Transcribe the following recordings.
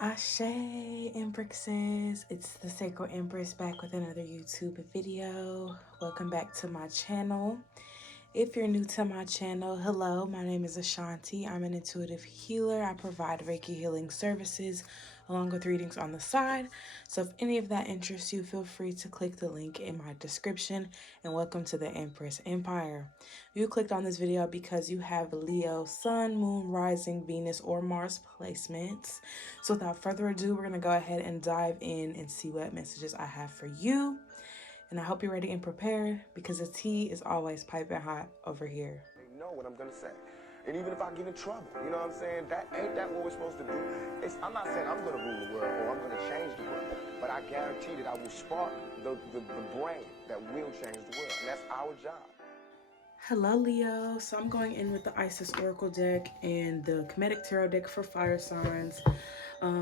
Ashe Empresses, it's the Sacred Empress back with another YouTube video. Welcome back to my channel. If you're new to my channel, hello, my name is Ashanti. I'm an intuitive healer. I provide Reiki healing services along with readings on the side. So if any of that interests you, feel free to click the link in my description, and welcome to the Empress Empire. You clicked on this video because you have Leo, Sun, Moon, Rising, Venus, or Mars placements. So without further ado, we're going to go ahead and dive in and see what messages I have for you. And I hope you're ready and prepared because the tea is always piping hot over here. They know what I'm gonna say. And even if I get in trouble, you know what I'm saying? That ain't that what we're supposed to do. I'm not saying I'm gonna rule the world or I'm gonna change the world, but I guarantee that I will spark the brain that will change the world. And that's our job. Hello Leo, so I'm going in with the Isis Oracle deck and the Kemetic Tarot deck for fire signs.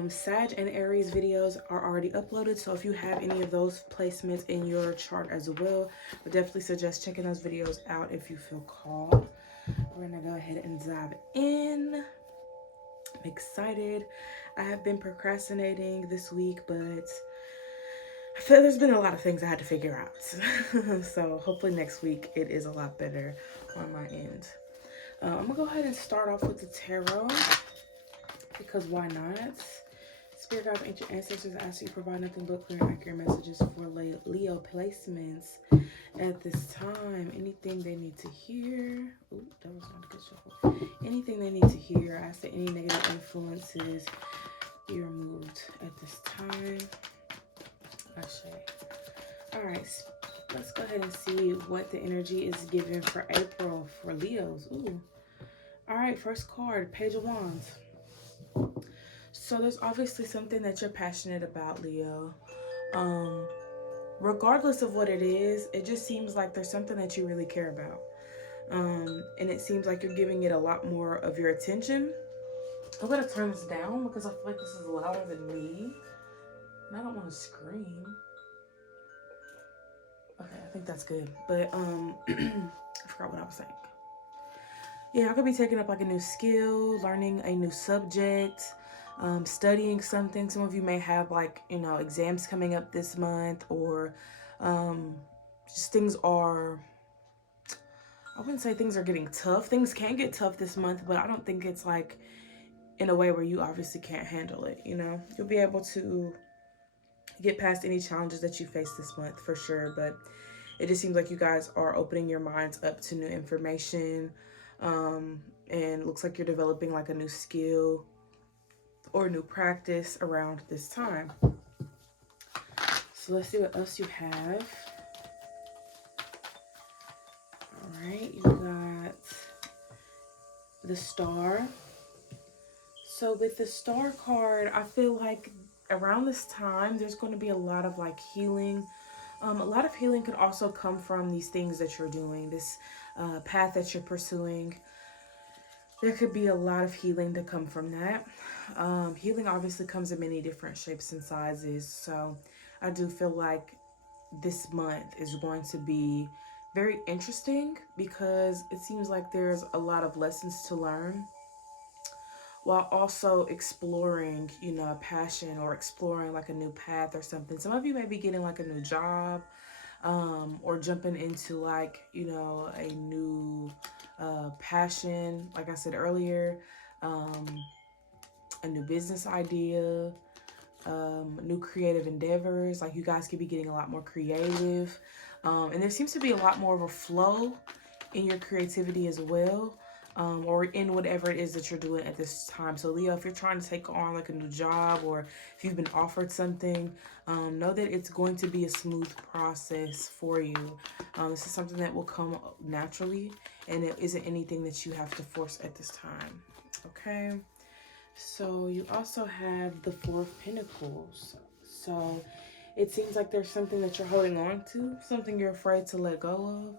Sag and Aries videos are already uploaded, so if you have any of those placements in your chart as well, I definitely suggest checking those videos out if you feel called. We're gonna go ahead and dive in. I'm excited. I have been procrastinating this week, but I feel there's been a lot of things I had to figure out. So hopefully next week it is a lot better on my end. I'm gonna go ahead and start off with the tarot because why not? Spirit guides, ancient ancestors ask you to provide nothing but clear and accurate messages for Leo placements at this time. Anything they need to hear. Ooh, that was not a good shuffle. Anything they need to hear. I ask that any negative influences be removed at this time. All right, let's go ahead and see what the energy is given for April for Leos. Ooh. All right, first card, Page of Wands. So there's obviously something that you're passionate about, Leo. Regardless of what it is, it just seems like there's something that you really care about. And it seems like you're giving it a lot more of your attention. I'm gonna turn this down because I feel like this is louder than me. And I don't want to scream. Okay, I think that's good. But I forgot what I was saying. Yeah, I could be taking up like a new skill, learning a new subject, studying something. Some of you may have like, exams coming up this month, or just things are, I wouldn't say things are getting tough. Things can get tough this month, but I don't think it's like in a way where you obviously can't handle it. You'll be able to get past any challenges that you face this month for sure. But it just seems like you guys are opening your minds up to new information. And it looks like you're developing like a new skill or new practice around this time. So let's see what else you have. All right, you got the Star. So with the Star card, I feel like around this time, there's going to be a lot of like healing. A lot of healing could also come from these things that you're doing, this path that you're pursuing. There could be a lot of healing to come from that. Healing obviously comes in many different shapes and sizes. So I do feel like this month is going to be very interesting because it seems like there's a lot of lessons to learn while also exploring, a passion or exploring like a new path or something. Some of you may be getting like a new job, or jumping into like, a new passion, like I said earlier, a new business idea, new creative endeavors. Like you guys could be getting a lot more creative. And there seems to be a lot more of a flow in your creativity as well. Or in whatever it is that you're doing at this time. So Leo, if you're trying to take on like a new job, or if you've been offered something, know that it's going to be a smooth process for you. This is something that will come naturally, and it isn't anything that you have to force at this time. Okay. So you also have the Four of Pentacles. So it seems like there's something that you're holding on to, something you're afraid to let go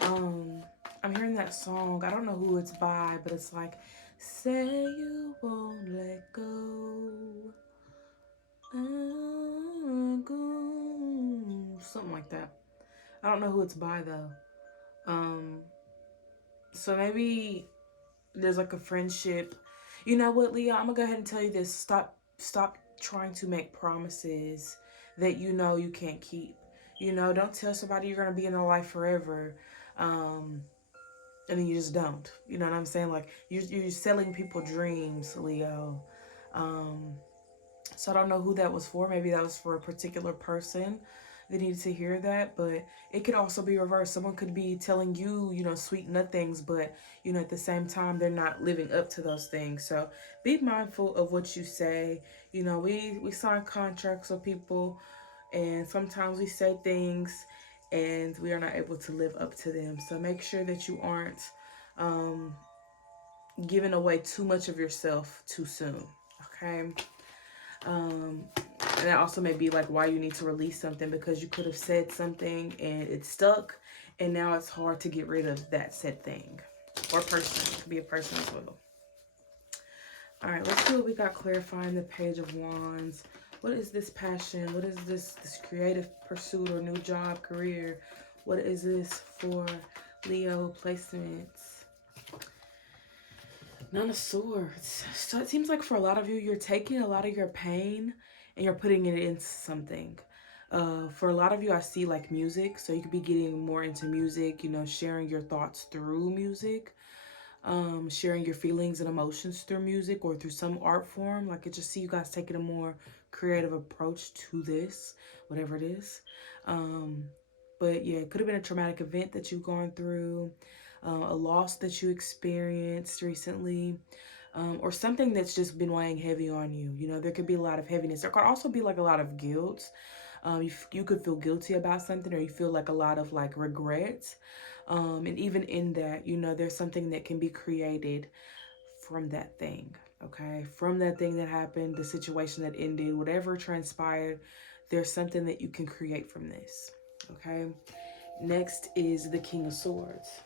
of. I'm hearing that song. I don't know who it's by, but it's like, say you won't let go. Something like that. I don't know who it's by though. So maybe there's like a friendship. You know what, Leah? I'm gonna go ahead and tell you this. Stop stop trying to make promises that you know you can't keep. You know, don't tell somebody you're going to be in their life forever. And then you just don't. You know what I'm saying? Like you're selling people dreams, Leo. Um, so I don't know who that was for. Maybe that was for a particular person that needed to hear that, but it could also be reversed. Someone could be telling you, you know, sweet nothings, but you know, at the same time, they're not living up to those things. So be mindful of what you say. You know, we sign contracts with people, and sometimes we say things and we are not able to live up to them. So make sure that you aren't um, giving away too much of yourself too soon. Okay. Um, and that also may be like why you need to release something, because you could have said something and it stuck, and now it's hard to get rid of that said thing or person. It could be a person as well. All right, let's see what we got clarifying the Page of Wands. What is this passion? What is this creative pursuit or new job, career? What is this for Leo placements? Nine of Swords. So it seems like for a lot of you, you're taking a lot of your pain and you're putting it into something. For a lot of you, I see like music. So you could be getting more into music, you know, sharing your thoughts through music, sharing your feelings and emotions through music or through some art form. Like I just see you guys taking a more creative approach to this, whatever it is. But yeah, it could have been a traumatic event that you've gone through, a loss that you experienced recently, or something that's just been weighing heavy on you. You know, there could be a lot of heaviness. There could also be like a lot of guilt. You could feel guilty about something, or you feel like a lot of like regret. And even in that, you know, there's something that can be created from that thing. Okay, from that thing that happened, the situation that ended, whatever transpired, there's something that you can create from this. Okay, next is the King of Swords.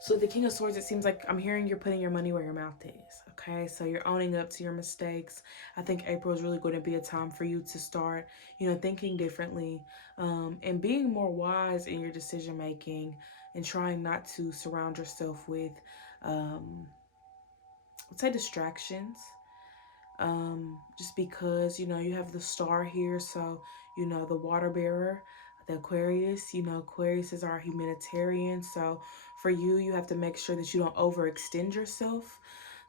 So the King of Swords, it seems like I'm hearing you're putting your money where your mouth is. Okay, so you're owning up to your mistakes. I think April is really going to be a time for you to start, you know, thinking differently, and being more wise in your decision making, and trying not to surround yourself with, let's say, distractions. Just because, you know, you have the star here, so, you know, the water bearer, the Aquarius, you know, Aquarius is our humanitarian. So for you, you have to make sure that you don't overextend yourself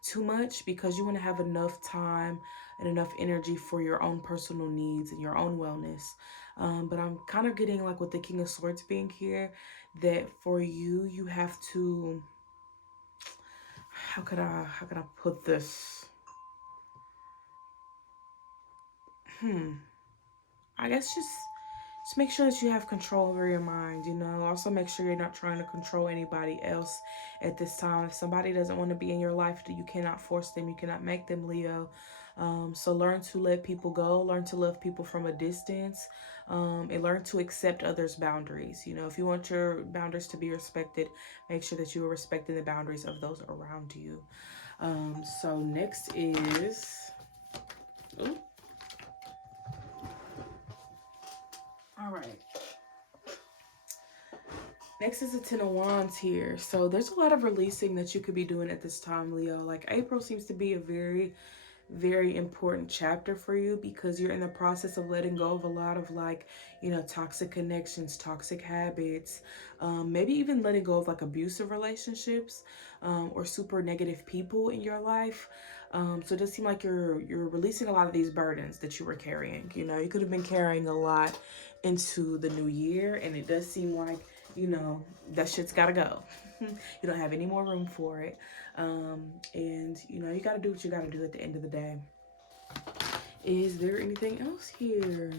too much, because you want to have enough time and enough energy for your own personal needs and your own wellness. But I'm kind of getting like with the King of Swords being here, that for you, you have to, how could I put this? I guess just make sure that you have control over your mind, you know. Also make sure you're not trying to control anybody else at this time. If somebody doesn't want to be in your life, you cannot force them, you cannot make them, Leo. So learn to let people go, learn to love people from a distance, and learn to accept others' boundaries. You know, if you want your boundaries to be respected, make sure that you are respecting the boundaries of those around you. So next is, ooh. All right. Next is the Ten of Wands here. So there's a lot of releasing that you could be doing at this time, Leo. Like April seems to be a very, very important chapter for you, because you're in the process of letting go of a lot of like, you know, toxic connections, toxic habits, maybe even letting go of like abusive relationships, or super negative people in your life. So it does seem like you're releasing a lot of these burdens that you were carrying. You know, you could have been carrying a lot into the new year, and it does seem like, you know, that shit's gotta go. You don't have any more room for it. And you know, you gotta do what you gotta do at the end of the day. Is there anything else here?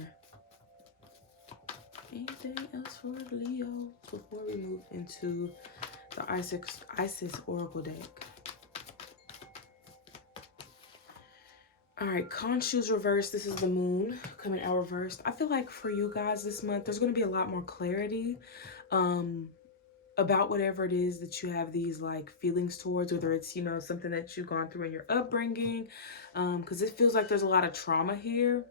Anything else for Leo before we move into the Isis Oracle deck? All right, Khonshu's reversed. This is the moon coming out reversed. I feel like for you guys this month, there's going to be a lot more clarity about whatever it is that you have these like feelings towards, whether it's, you know, something that you've gone through in your upbringing, because it feels like there's a lot of trauma here.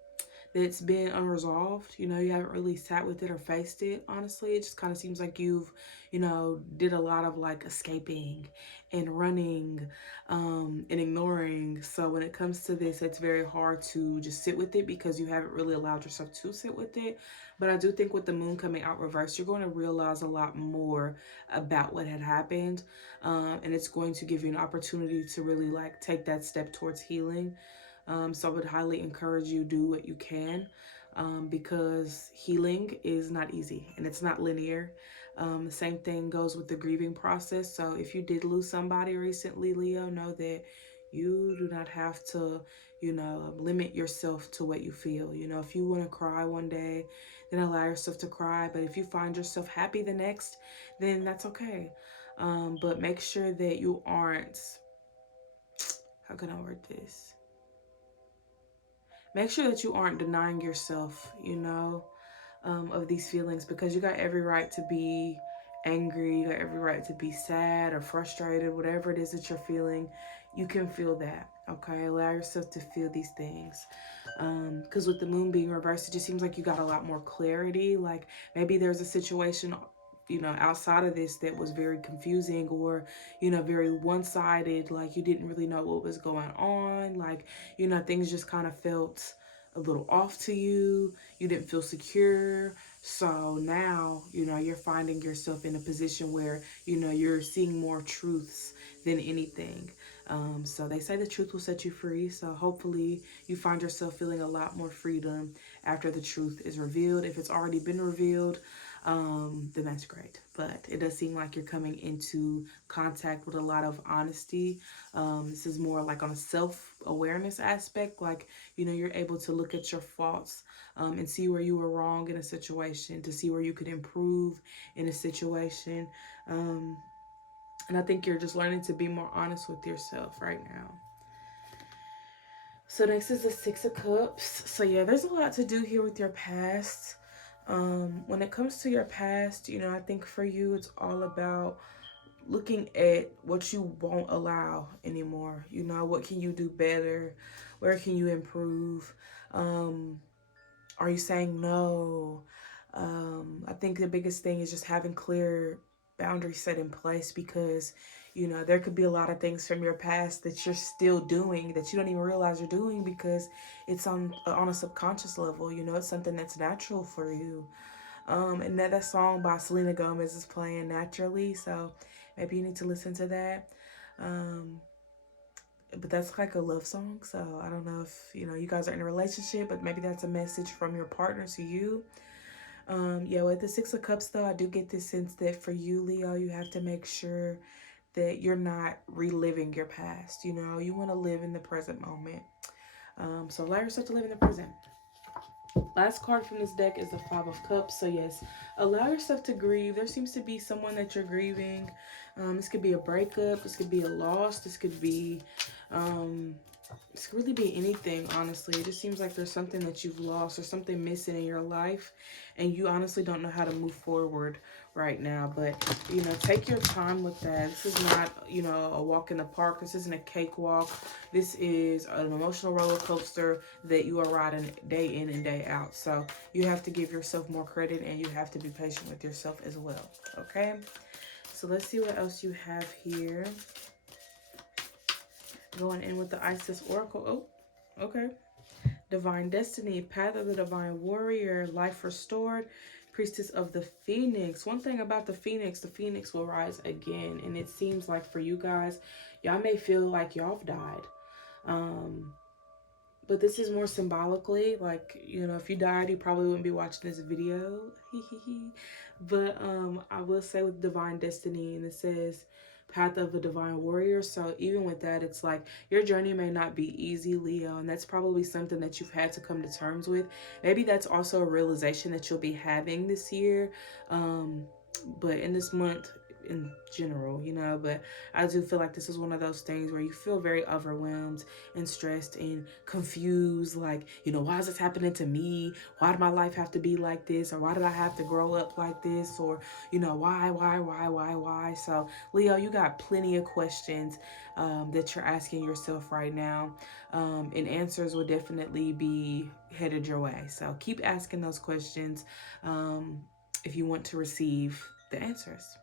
that's been unresolved. You know, you haven't really sat with it or faced it, honestly. It just kind of seems like you've, you know, did a lot of like escaping and running and ignoring. So when it comes to this, it's very hard to just sit with it because you haven't really allowed yourself to sit with it. But I do think with the moon coming out reversed, you're going to realize a lot more about what had happened. And it's going to give you an opportunity to really like take that step towards healing. So I would highly encourage you do what you can, because healing is not easy and it's not linear. The same thing goes with the grieving process. So if you did lose somebody recently, Leo, know that you do not have to, you know, limit yourself to what you feel. You know, if you want to cry one day, then allow yourself to cry. But if you find yourself happy the next, then that's okay. But make sure that you aren't, how can I word this? Make sure that you aren't denying yourself, you know, of these feelings, because you got every right to be angry, you got every right to be sad or frustrated, whatever it is that you're feeling, you can feel that. Okay, allow yourself to feel these things. Because with the moon being reversed, it just seems like you got a lot more clarity. Like maybe there's a situation, you know, outside of this that was very confusing, or, you know, very one-sided, like you didn't really know what was going on, like, you know, things just kind of felt a little off to you, you didn't feel secure. So now, you know, you're finding yourself in a position where, you know, you're seeing more truths than anything. So they say the truth will set you free. So hopefully you find yourself feeling a lot more freedom after the truth is revealed. If it's already been revealed, then that's great. But it does seem like you're coming into contact with a lot of honesty. This is more like on a self-awareness aspect. Like, you know, you're able to look at your faults, and see where you were wrong in a situation, to see where you could improve in a situation. And I think you're just learning to be more honest with yourself right now. So next is the Six of Cups. So yeah, there's a lot to do here with your past. When it comes to your past, you know, I think for you, it's all about looking at what you won't allow anymore. You know, what can you do better? Where can you improve? Are you saying no? I think the biggest thing is just having clear boundaries set in place, because, you know, there could be a lot of things from your past that you're still doing that you don't even realize you're doing, because it's on a subconscious level. You know, it's something that's natural for you. And that song by Selena Gomez is playing naturally, so maybe you need to listen to that. Um, but that's like a love song, so I don't know if, you know, you guys are in a relationship, but maybe that's a message from your partner to you. Yeah, with the Six of Cups, though, I do get this sense that for you, Leo, you have to make sure that you're not reliving your past. You know, you want to live in the present moment. So allow yourself to live in the present. Last card from this deck is the Five of Cups. So yes, allow yourself to grieve. There seems to be someone that you're grieving. This could be a breakup. This could be a loss. This could be, this could really be anything, honestly. It just seems like there's something that you've lost or something missing in your life, and you honestly don't know how to move forward right now. But, you know, take your time with that. This is not, you know, a walk in the park. This isn't a cakewalk. This is an emotional roller coaster that you are riding day in and day out. So you have to give yourself more credit, and you have to be patient with yourself as well. Okay? So let's see what else you have here. Going in with the Isis Oracle. Oh, okay. Divine Destiny, Path of the Divine Warrior, Life Restored, Priestess of the Phoenix. One thing about the Phoenix will rise again. And it seems like for you guys, y'all may feel like y'all have died. But this is more symbolically, like, you know, if you died, you probably wouldn't be watching this video. But I will say with Divine Destiny, and it says Path of a Divine Warrior. So even with that, it's like your journey may not be easy, Leo, and that's probably something that you've had to come to terms with. Maybe that's also a realization that you'll be having this year. But in this month, in general, you know, but I do feel like this is one of those things where you feel very overwhelmed and stressed and confused, like, you know, why is this happening to me? Why did my life have to be like this? Or why did I have to grow up like this? Or, you know, why? So Leo, you got plenty of questions that you're asking yourself right now, and answers will definitely be headed your way. So keep asking those questions if you want to receive the answers.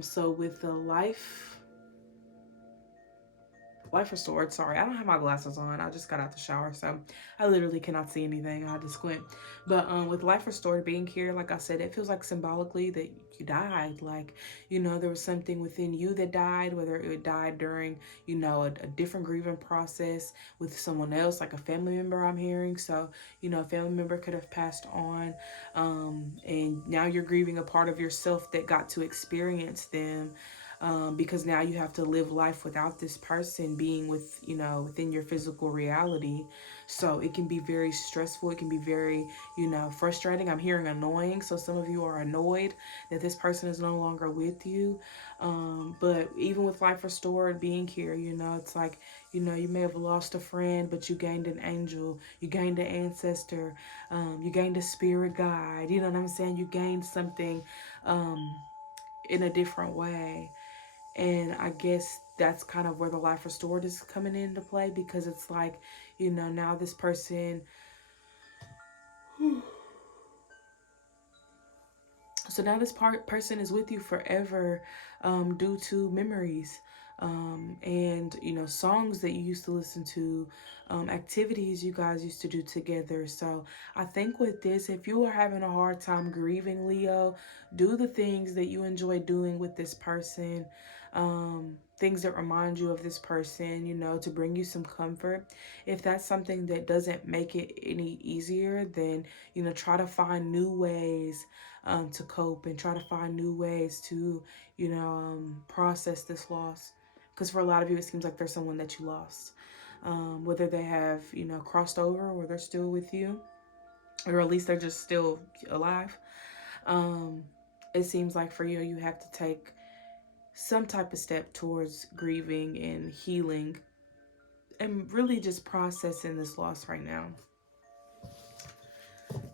So with the life restored, sorry, I don't have my glasses on. I just got out the shower, so I literally cannot see anything. I had to squint. But with life restored being here, like I said, it feels like symbolically that you died. Like, you know, there was something within you that died, whether it died during, you know, a different grieving process with someone else, like a family member I'm hearing. So, you know, a family member could have passed on, and now you're grieving a part of yourself that got to experience them. Because now you have to live life without this person being with, you know, within your physical reality. So it can be very stressful. It can be very, you know, frustrating. I'm hearing annoying. So some of you are annoyed that this person is no longer with you. But even with life restored being here, you know, it's like, you know, you may have lost a friend, but you gained an angel, you gained an ancestor, you gained a spirit guide. You know what I'm saying? You gained something in a different way. And I guess that's kind of where the life restored is coming into play, because it's like, you know, now this person, so now this person is with you forever, due to memories, and, you know, songs that you used to listen to, activities you guys used to do together. So I think with this, if you are having a hard time grieving, Leo, do the things that you enjoy doing with this person, things that remind you of this person, you know, to bring you some comfort. If that's something that doesn't make it any easier, then, you know, try to find new ways to cope, and try to find new ways to, you know, process this loss. Because for a lot of you, it seems like there's someone that you lost, whether they have, you know, crossed over, or they're still with you, or at least they're just still alive. It seems like for you, you have to take some type of step towards grieving and healing, and really just processing this loss right now.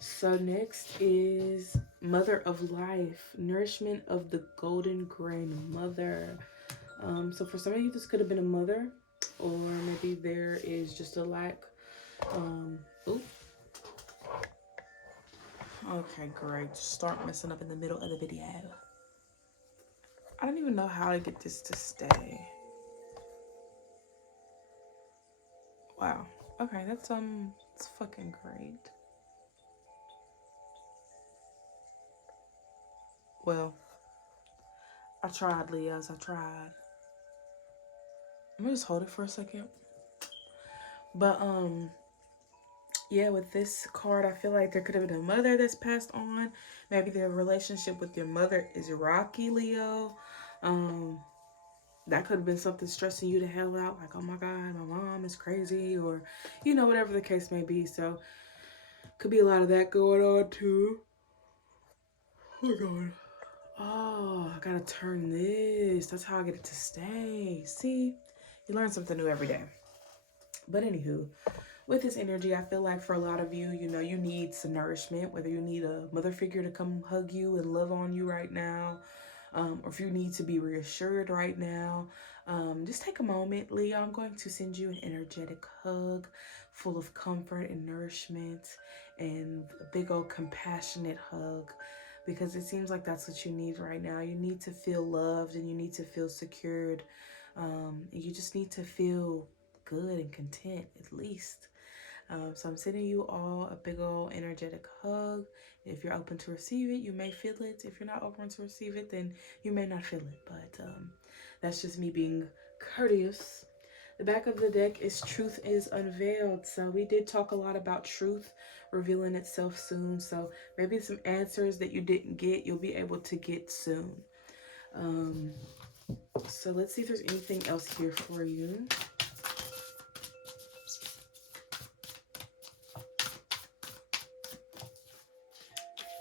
So next is Mother of Life, nourishment of the golden grain mother. So for some of you, this could have been a mother, or maybe there is just a lack. Ooh. Okay, great. Just start messing up in the middle of the video. I don't even know how to get this to stay. Wow. Okay, that's it's fucking great. Well, I tried, Leos. I tried. Let me just hold it for a second. But yeah, with this card, I feel like there could have been a mother that's passed on. Maybe their relationship with your mother is rocky, Leo. That could have been something stressing you the hell out, like, oh my God, my mom is crazy, or, you know, whatever the case may be. So could be a lot of that going on too. Hold on. Oh, I gotta turn this. That's how I get it to stay. See, you learn something new every day. But anywho, with this energy, I feel like for a lot of you, you know, you need some nourishment, whether you need a mother figure to come hug you and love on you right now, or if you need to be reassured right now, just take a moment. Leo, I'm going to send you an energetic hug full of comfort and nourishment, and a big old compassionate hug, because it seems like that's what you need right now. You need to feel loved, and you need to feel secured, and you just need to feel good and content, at least. So I'm sending you all a big old energetic hug. If you're open to receive it, you may feel it. If you're not open to receive it, then you may not feel it. But that's just me being courteous. The back of the deck is Truth is Unveiled. So we did talk a lot about truth revealing itself soon. So maybe some answers that you didn't get, you'll be able to get soon. So let's see if there's anything else here for you.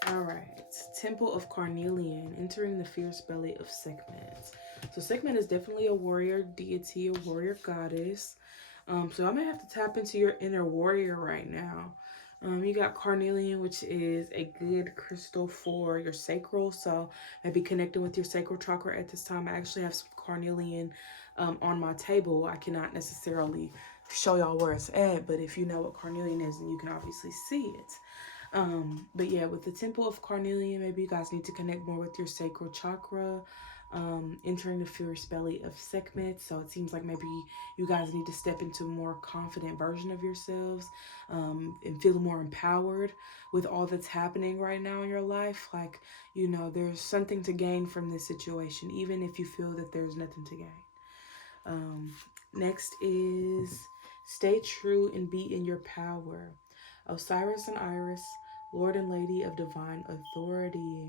All right, Temple of Carnelian, entering the fierce belly of Sekhmet. So Sekhmet is definitely a warrior deity, a warrior goddess. So I'm gonna have to tap into your inner warrior right now. You got carnelian, which is a good crystal for your sacral. So maybe connecting with your sacral chakra at this time. I actually have some carnelian on my table. I cannot necessarily show y'all where it's at, but if you know what carnelian is, then you can obviously see it. But yeah, with the Temple of Carnelian, maybe you guys need to connect more with your sacral chakra, entering the fierce belly of Sekhmet. So it seems like maybe you guys need to step into a more confident version of yourselves, and feel more empowered with all that's happening right now in your life. Like, you know, there's something to gain from this situation, even if you feel that there's nothing to gain. Next is stay true and be in your power. Osiris and Iris, Lord and Lady of Divine Authority.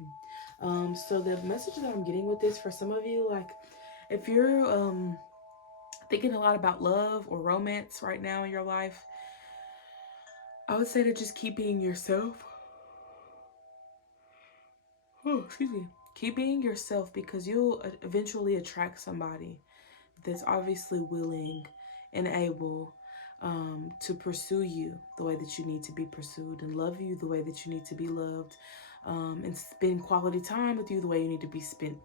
So the message that I'm getting with this, for some of you, like if you're thinking a lot about love or romance right now in your life, I would say to just keep being yourself. Oh, excuse me. Keep being yourself, because you'll eventually attract somebody that's obviously willing and able to pursue you the way that you need to be pursued, and love you the way that you need to be loved, and spend quality time with you the way you need to be spent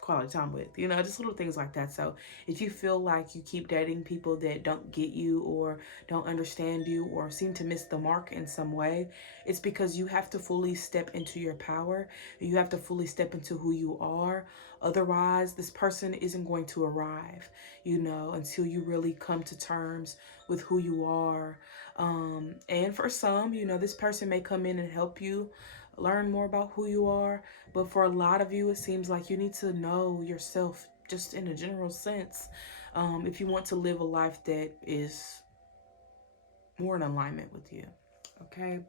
quality time with, you know, just little things like that. So if you feel like you keep dating people that don't get you or don't understand you or seem to miss the mark in some way, it's because you have to fully step into your power. You have to fully step into who you are. Otherwise, this person isn't going to arrive, you know, until you really come to terms with who you are. And for some, you know, this person may come in and help you learn more about who you are. But for a lot of you, it seems like you need to know yourself just in a general sense, if you want to live a life that is more in alignment with you. Okay.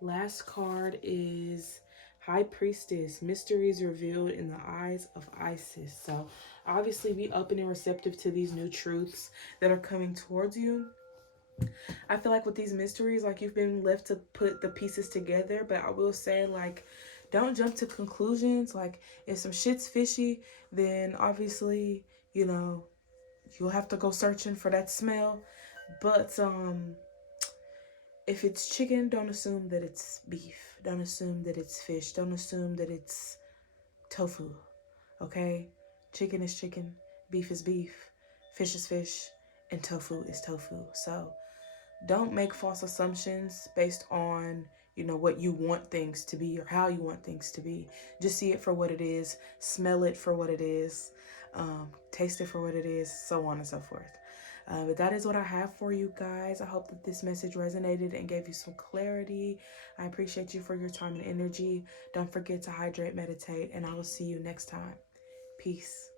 Last card is High Priestess, mysteries revealed in the eyes of Isis. So obviously be open and receptive to these new truths that are coming towards you. I feel like with these mysteries, like you've been left to put the pieces together, but I will say, like, don't jump to conclusions. Like, if some shit's fishy, then obviously, you know, you'll have to go searching for that smell. But if it's chicken, don't assume that it's beef. Don't assume that it's fish. Don't assume that it's tofu. Okay? Chicken is chicken, beef is beef, fish is fish, and tofu is tofu. So don't make false assumptions based on, you know, what you want things to be or how you want things to be. Just see it for what it is, smell it for what it is, taste it for what it is, so on and so forth. But that is what I have for you guys. I hope that this message resonated and gave you some clarity. I appreciate you for your time and energy. Don't forget to hydrate, meditate, and I will see you next time. Peace.